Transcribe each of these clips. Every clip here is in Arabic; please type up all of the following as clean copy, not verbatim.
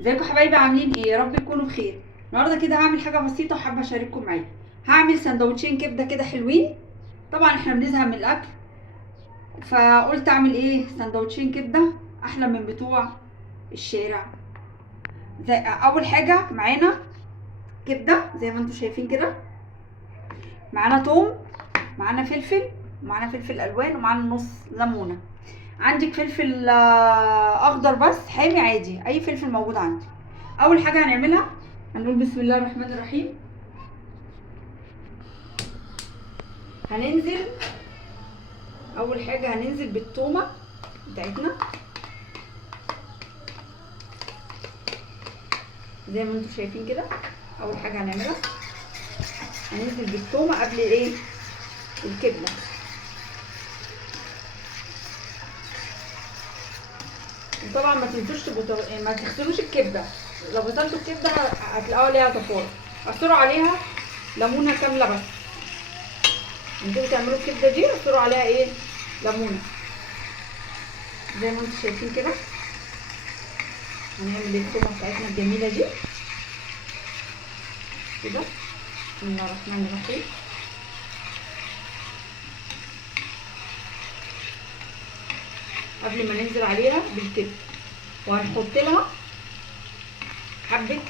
ازيكم حبايبي، عاملين ايه؟ يا رب تكونوا بخير. النهارده كده هعمل حاجه بسيطه وحابه اشارككم معايا. هعمل سندوتشين كبده كده حلوين. طبعا احنا بنزهق من الاكل، فقلت اعمل ايه؟ سندوتشين كبده احلى من بتوع الشارع. زي اول حاجه معانا كبده زي ما انتم شايفين كده، معانا توم، معانا فلفل، ومعانا فلفل الوان، ومعانا نص ليمونه. عندك فلفل اخضر بس حامي عادي، اي فلفل موجود عندي. اول حاجه هنعملها هنقول بسم الله الرحمن الرحيم. هننزل اول حاجه هننزل بالتومه بتاعتنا زي ما انتم شايفين كده. اول حاجه هنعملها هننزل بالتومه قبل ايه؟ الكبده. وطبعا ما تنسوش ما تغسلوش الكبده. لو غسلتوا الكبده هتلاقوا عليها زفاره. عصروا عليها ليمونه كامله بس. انتوا تعملوا الكبده دي عصروا عليها ايه؟ ليمونه زي ما انتم شايفين كده. هنعمل التومه بتاعتنا الجميله دي كده. بسم الله الرحمن الرحيم. قبل ما ننزل عليها بالكبده، وهنحط لها حبه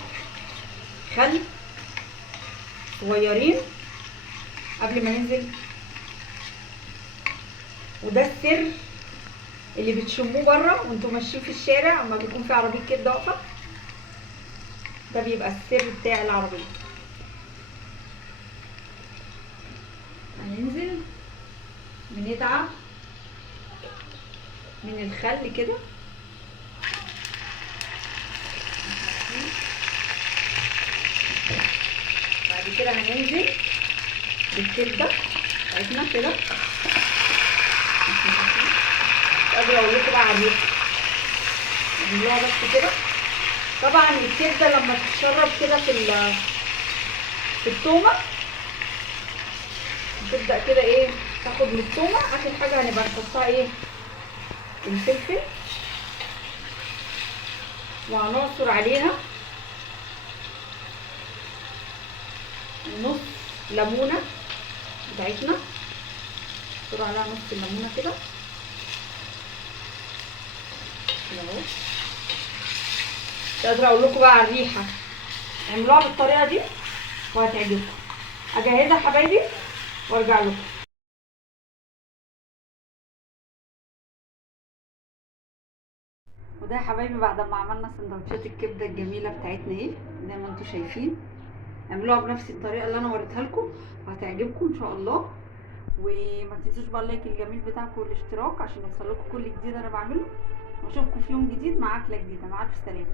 خل صغيرين قبل ما ننزل. وده السر اللي بتشموه بره وانتوا ماشيين في الشارع اما بيكون في عربيه كبده واقفه. ده بيبقى السر بتاع العربيه. هننزل بندعك من الخل كده. بعد كده هننزل بالكبده بتاعتنا كده. مش قادره اقول لكم بقى على الريحه، نعملوها بس كده. طبعا الكبده لما تتشرب كده في التومه تبدا كده ايه؟ تاخد من التومه. اخر حاجه هنبقى نحطها ايه؟ الفلفل. وهنعصر عليها نص ليمونه بتاعتنا. نعصر عليها نص الليمونه كده اهو. مش قادره اقول لكم بقى على الريحه. اعملوها بالطريقه دي وهتعجبكم. اجهزها حبايبي وارجع لكم. وده يا حبايبي بعد ما عملنا سندوتشات الكبده الجميله بتاعتنا اهي زي ما انتم شايفين. اعملوها بنفس الطريقه اللي انا وريتها لكم وهتعجبكم ان شاء الله. وما تنسوش بقى اللايك الجميل بتاعكم والاشتراك عشان يوصل لكم كل جديد انا بعمله. واشوفكم في يوم جديد مع اكله جديده. مع الف سلامه.